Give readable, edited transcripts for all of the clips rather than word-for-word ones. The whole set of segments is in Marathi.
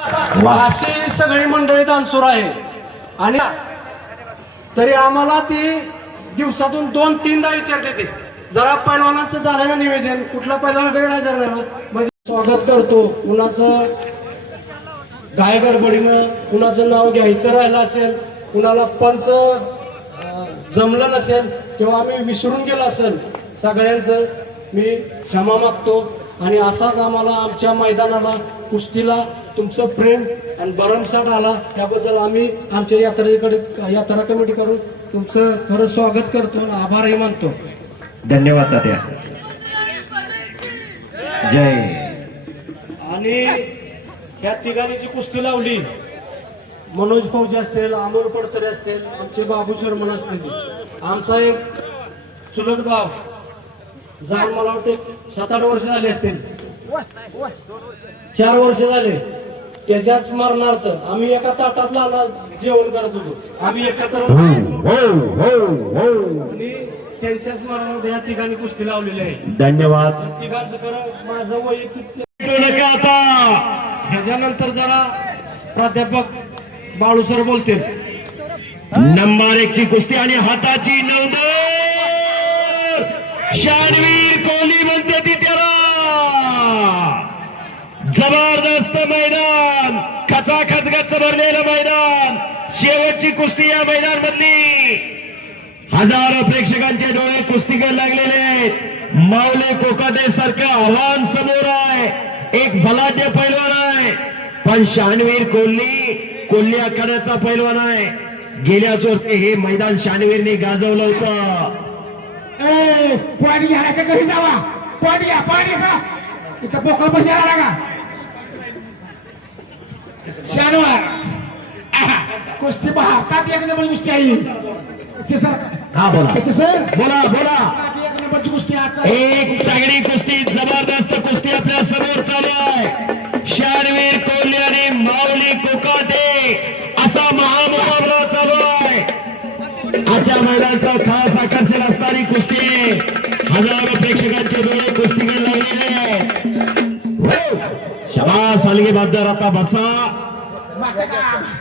अशी सगळी मंडळी दानसूर आहे आणि तरी आम्हाला ती दिवसातून 2-3दा विचारते ते जरा पैलवानांचं झालं ना नियोजन कुठला पैलवान गैरहजर राहिला म्हणजे स्वागत करतो. कुणाचं गाय गडबडीनं कुणाचं नाव घ्यायचं राहिलं असेल, कुणाला पंच जमलं नसेल किंवा आम्ही विसरून गेलो असेल, सगळ्यांचं मी क्षमा मागतो. आणि असाच आम्हाला आमच्या मैदानाला कुस्तीला तुमचं प्रेम आणि भरमसाठ आला त्याबद्दल आम्ही आमच्या यात्रा कमिटी करून तुमचं खरं स्वागत करतो, आभारही मानतो. धन्यवाद तात्या. जय. आणि ह्या तिघांनी जी कुस्ती लावली, मनोज फौजी असतील, अमोल पडतरे असतील, आमचे बाबू शर्मन असतील, आमचा एक चुलत भाव जाऊन मला वाटते 7-8 वर्ष झाले असतील, 4 वर्ष झाले. त्याच्या स्मरणार्थ आम्ही एका ताटातला जेवण करत होतो, आम्ही एकत्र आणि त्यांच्या स्मरणार्थ या ठिकाणी कुस्ती लावलेली आहे. धन्यवाद. तिघांचं खरं माझं वैयक्तिक. आता ह्याच्यानंतर जरा प्राध्यापक बाळू सर बोलतील. नंबर 1 ची कुस्ती आणि हाताची नौंद शानवीर कोहली म्हणते ती त्याला. जबरदस्त मैदान, खचाखच गच्च भरलेलं मैदान. शेवटची कुस्ती या मैदान मधली. हजारो प्रेक्षकांचे डोळे कुस्तीकडे लागलेले आहेत. माऊली कोकाटे सारखं आव्हान समोर आहे. एक बलाढ्य पैलवान आहे, पण शानवीर कोल्ही आखाड्याचा पैलवान आहे. गेल्याच वर्षी हे मैदान शानवीरने गाजवलं होतं. पाणी घ्या का घरी जावा. पाणी घ्या, पाणी घ्या. इथं पोकळ पैसे आला का शनिवार कुस्ती भारतात 1 नंबर कुस्ती आहे सर. हा बोला सर, बोला बोला. 1 नंबरची कुस्ती आज एक तगडी कुस्ती, जबरदस्त कुस्ती आपल्या समोर चालू आहे. शानवीर कोल्हे आणि माऊली कोकाटे असा महामुकाबला चालू आहे. आजच्या मैदानाचा खास आकर्षण असणारी कुस्ती. हजारो प्रेक्षकांचे डोळे कुस्तीकडे लागलेले आहेत. शाबास हलगे बादर. आता बसा.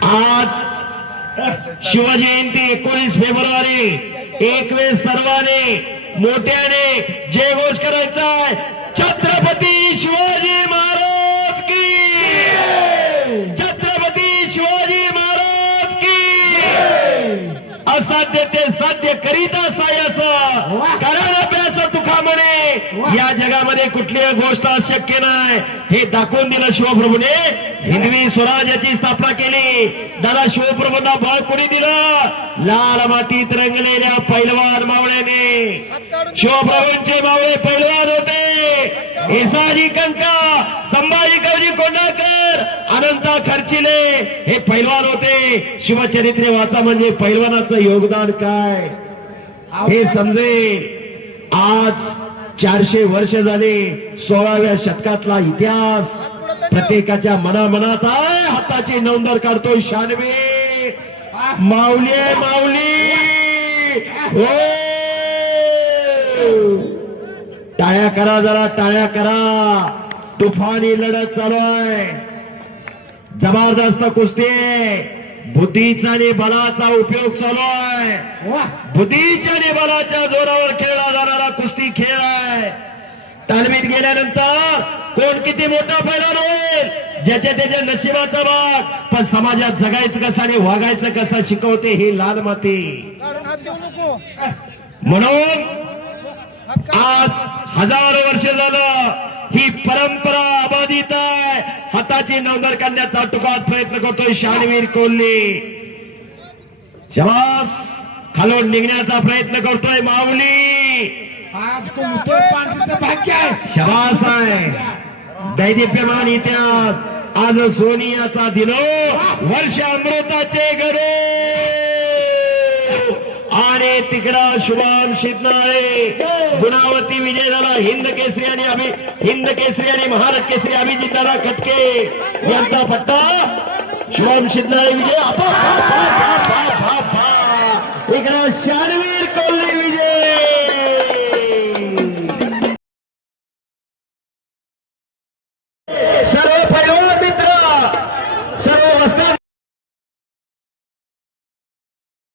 आज शिवजयंती 19 फेब्रुवारी. एक वेळ सर्वांनी मोठ्याने जयघोष करायचा आहे. छत्रपती शिवाजी महाराज की. छत्रपती शिवाजी महाराज की. असाध्य ते साध्य करीत असायचं कारण अभ्यास तुका म्हणे. या जगामध्ये कुठलीही गोष्ट अशक्य नाही हे दाखवून दिलं शिवप्रभूने. हिंदवी स्वराज्याची स्थापना केली. दादा शिवप्रभूंना बळ कोणी दिलं? लाल मातीत रंगलेल्या पैलवान मावळ्याने. शिवप्रभूंचे मावळे पैलवान होते. येसाजी कंका, संभाजी कवजी कोंढाकर, अनंता खर्चिले हे पैलवान होते. शिवचरित्रे वाचा म्हणजे पैलवानाचं योगदान काय हे समजेल. आज 400 वर्ष झाले. 16व्या शतकातला इतिहास प्रत्येकाच्या मनामनात आहे. हाताची नौंदर काढतोय शानवीर. माऊली माऊली हो. टाळ्या करा, जरा टाळ्या करा. तुफानी लढत चालू आहे. जबरदस्त कुस्ती. बुद्धीचा आणि बलाचा उपयोग चालू आहे. बुद्धीच्या आणि बलाच्या जोरावर खेळला जाणारा कुस्ती खेळ आहे. तालमीत गेल्यानंतर कोण किती मोठा पैलवान होईल ज्याच्या त्याच्या नशिबाचा भाग, पण समाजात जगायचं कसं आणि वागायचं कसं शिकवते ही लाल माती. म्हणून आज हजारो वर्ष झालं ही परंपरा अबाधित आहे. हाताची नौंदर करण्याचा तुकात प्रयत्न करतोय शानवीर कोल्हे. शाबास. खालून निघण्याचा प्रयत्न करतोय माऊली. आज पांढरीचं भाग्य आहे. शाबास आहे. दैदिप्यमान इतिहास. आज सोनियाचा दिनो, वर्ष अमृताचे घरो. आणि तिकडा शुभम शिदनाळे. गुणावती विजय झाला. हिंद केसरी आणि महाराष्ट्र केसरी अभिजित दादा खटके यांचा पट्टा. शुभम शिदनाळे विजय. इकडा शानवीर कोल्हे